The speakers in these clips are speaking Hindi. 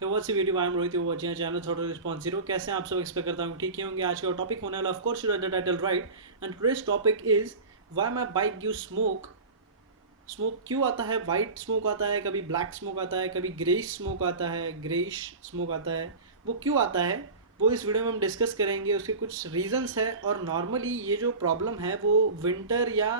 Hey what's video I am Rohit, you watching channel थोड़ा रिस्पॉन्स जीरो। कैसे हैं आप सब? एक्सपेक्ट करता हूँ ठीक ही होंगे। आज का टॉपिक होने वाला, of course you read the title right, and today's topic is why my bike gives smoke. Smoke क्यों आता है? वाइट स्मोक आता है, कभी ब्लैक स्मोक आता है, कभी ग्रेइश स्मोक आता है, ग्रेइश स्मोक आता है। वो क्यों आता है वो इस वीडियो में हम डिस्कस करेंगे। उसके कुछ रीजंस है, और नॉर्मली ये जो प्रॉब्लम है वो विंटर या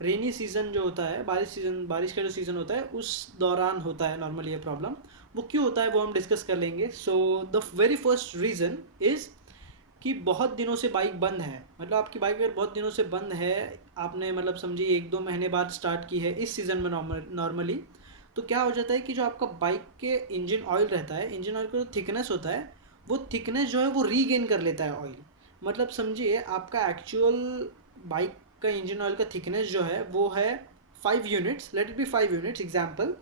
रेनी सीज़न जो होता है, बारिश का जो सीज़न होता है उस दौरान होता है नॉर्मली ये प्रॉब्लम। वो क्यों होता है वो हम डिस्कस कर लेंगे। So the very first reason is कि बहुत दिनों से बाइक बंद है। मतलब आपकी बाइक अगर बहुत दिनों से बंद है, आपने मतलब समझिए 1-2 महीने बाद स्टार्ट की है इस सीज़न में नॉर्मली, तो क्या हो जाता है कि जो आपका बाइक के इंजन ऑयल रहता है, इंजन ऑयल का जो थिकनेस होता है, वो थिकनेस जो है वो रीगेन कर लेता है ऑयल। मतलब समझिए आपका एक्चुअल बाइक का इंजन ऑयल का थिकनेस जो है वो है 5 units, let it be 5 units example.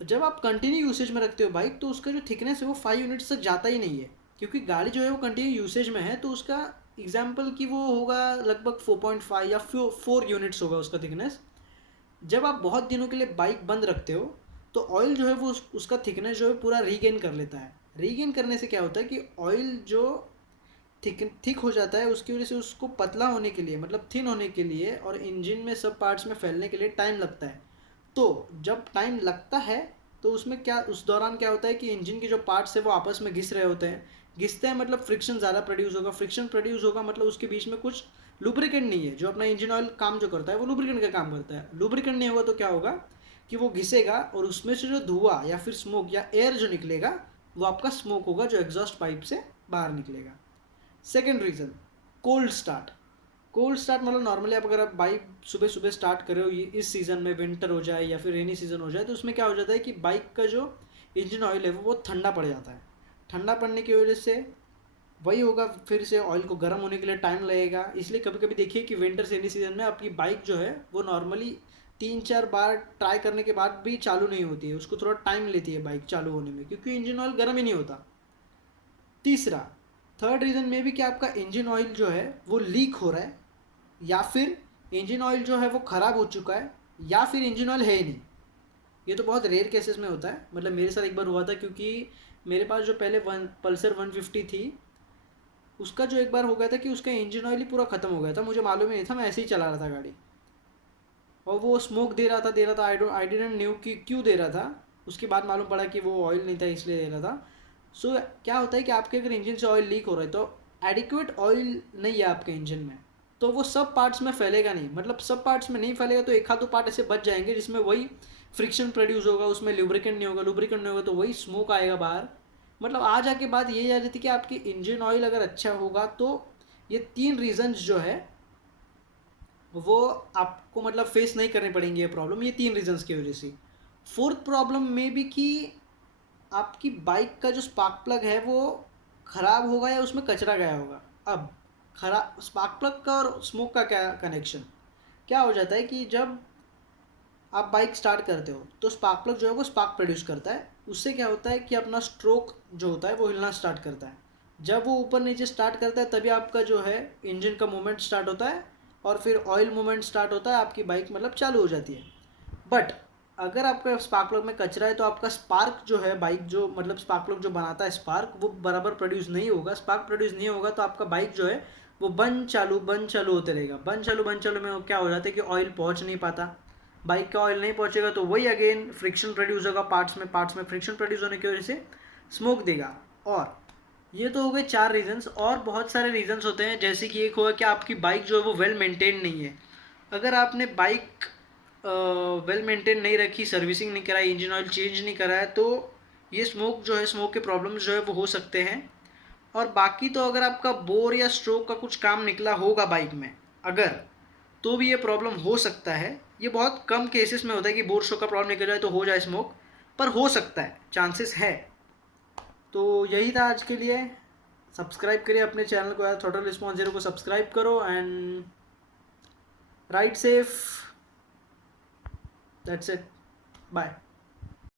जब आप कंटिन्यू यूसेज में रखते हो बाइक, तो उसका जो थिकनेस है वो 5 यूनिट्स तक जाता ही नहीं है, क्योंकि गाड़ी जो है वो कंटिन्यू यूसेज में है। तो उसका एग्जाम्पल कि वो होगा लगभग 4.5 या 4 यूनिट्स होगा उसका थिकनेस। जब आप बहुत दिनों के लिए बाइक बंद रखते हो, तो ऑयल जो है वो उसका थिकनेस जो है पूरा रीगेन कर लेता है। रीगेन करने से क्या होता है कि ऑयल जो थिक हो जाता है, उसकी वजह से उसको पतला होने के लिए, मतलब थिन होने के लिए और इंजन में सब पार्ट्स में फैलने के लिए टाइम लगता है। तो जब टाइम लगता है, तो उसमें क्या, उस दौरान क्या होता है कि इंजन के जो पार्ट्स है वो आपस में घिस रहे होते हैं। घिसते हैं मतलब फ्रिक्शन ज़्यादा प्रोड्यूस होगा। फ्रिक्शन प्रोड्यूस होगा मतलब उसके बीच में कुछ लुब्रिकेंट नहीं है। जो अपना इंजन ऑयल काम जो करता है वो लुब्रिकेंट का काम करता है। लुब्रिकेंट नहीं होगा तो क्या होगा कि वो घिसेगा, और उसमें से जो धुआं या फिर स्मोक या एयर जो निकलेगा, वो आपका स्मोक होगा जो एग्जॉस्ट पाइप से बाहर निकलेगा। Second reason, cold start. Cold start मतलब नॉर्मली आप अगर आप बाइक सुबह सुबह स्टार्ट कर रहे हो, ये इस सीज़न में विंटर हो जाए या फिर रेनी सीज़न हो जाए, तो उसमें क्या हो जाता है कि बाइक का जो इंजन ऑयल है वो बहुत ठंडा पड़ जाता है। ठंडा पड़ने की वजह से वही होगा, फिर से ऑयल को गर्म होने के लिए टाइम लगेगा। इसलिए कभी कभी देखिए कि विंटर से रेनी सीज़न में आपकी बाइक जो है वो नॉर्मली 3-4 बार ट्राई करने के बाद भी चालू नहीं होती है। उसको थोड़ा टाइम लेती है बाइक चालू होने में, क्योंकि इंजन ऑयल गर्म ही नहीं होता। तीसरा, थर्ड रीज़न में भी कि आपका इंजन ऑयल जो है वो लीक हो रहा है, या फिर इंजन ऑयल जो है वो ख़राब हो चुका है, या फिर इंजन ऑयल है ही नहीं। ये तो बहुत रेयर केसेस में होता है। मतलब मेरे साथ एक बार हुआ था, क्योंकि मेरे पास जो पहले पल्सर 150 थी, उसका जो एक बार हो गया था कि उसका इंजन ऑयल ही पूरा ख़त्म हो गया था। मुझे मालूम ही नहीं था, मैं ऐसे ही चला रहा था गाड़ी, और वो स्मोक दे रहा था। आई डिडंट न्यू कि क्यों दे रहा था। उसके बाद मालूम पड़ा कि वो ऑयल नहीं था इसलिए दे रहा था। सो क्या होता है कि आपके अगर इंजन से ऑयल लीक हो रहा है, तो एडिक्वेट ऑयल नहीं है आपके इंजन में, तो वो सब पार्ट्स में फैलेगा नहीं। मतलब सब पार्ट्स में नहीं फैलेगा तो एक आध दो पार्ट ऐसे बच जाएंगे जिसमें वही फ्रिक्शन प्रोड्यूस होगा, उसमें लुब्रिकेंट नहीं होगा। लुब्रिकेंट नहीं होगा तो वही स्मोक आएगा बाहर। मतलब आ जाके बात यही आ जाती है कि आपकी इंजन ऑयल अगर अच्छा होगा, तो ये 3 रीजन्स जो है वो आपको मतलब फेस नहीं करनी पड़ेंगी ये प्रॉब्लम, ये 3 रीजंस की वजह से। फोर्थ प्रॉब्लम में भी कि आपकी बाइक का जो स्पार्क प्लग है वो ख़राब होगा या उसमें कचरा गया होगा। अब खराब स्पार्क प्लग का और स्मोक का क्या कनेक्शन? क्या हो जाता है कि जब आप बाइक स्टार्ट करते हो, तो स्पार्क प्लग जो है वो स्पार्क प्रोड्यूस करता है। उससे क्या होता है कि अपना स्ट्रोक जो होता है वो हिलना स्टार्ट करता है। जब वो ऊपर नीचे स्टार्ट करता है, तभी आपका जो है इंजन का मूवमेंट स्टार्ट होता है, और फिर ऑयल मूवमेंट स्टार्ट होता है, आपकी बाइक मतलब चालू हो जाती है। बट अगर आपका स्पार्क प्लग में कचरा है, तो आपका स्पार्क जो है, बाइक जो मतलब स्पार्क प्लग जो बनाता है स्पार्क, वो बराबर प्रोड्यूस नहीं होगा। स्पार्क प्रोड्यूस नहीं होगा तो आपका बाइक जो है वो बंद चालू होते रहेगा। बंद चालू में क्या हो जाता है कि ऑयल पहुंच नहीं पाता। बाइक का ऑयल नहीं पहुंचेगा तो वही अगेन फ्रिक्शन प्रोड्यूस होगा पार्ट्स में फ्रिक्शन प्रोड्यूस होने की वजह से स्मोक देगा। और ये तो हो गए 4 रीजंस, और बहुत सारे रीजंस होते हैं। जैसे कि एक होगा कि आपकी बाइक जो है वो वेल मेंटेन नहीं है। अगर आपने बाइक वेल मेंटेन नहीं रखी, सर्विसिंग नहीं कराई, इंजन ऑयल चेंज नहीं कराया, तो ये स्मोक जो है, स्मोक के प्रॉब्लम्स जो है वो हो सकते हैं। और बाकी तो अगर आपका बोर या स्ट्रोक का कुछ काम निकला होगा बाइक में अगर, तो भी ये प्रॉब्लम हो सकता है। ये बहुत कम केसेस में होता है कि बोर स्ट्रोक का प्रॉब्लम निकल जाए तो हो जाए स्मोक, पर हो सकता है, चांसेस है। तो यही था आज के लिए। सब्सक्राइब करिए अपने चैनल को यार, थोड़ा रिस्पॉन्स जीरो को सब्सक्राइब करो, and ride safe. That's it, bye.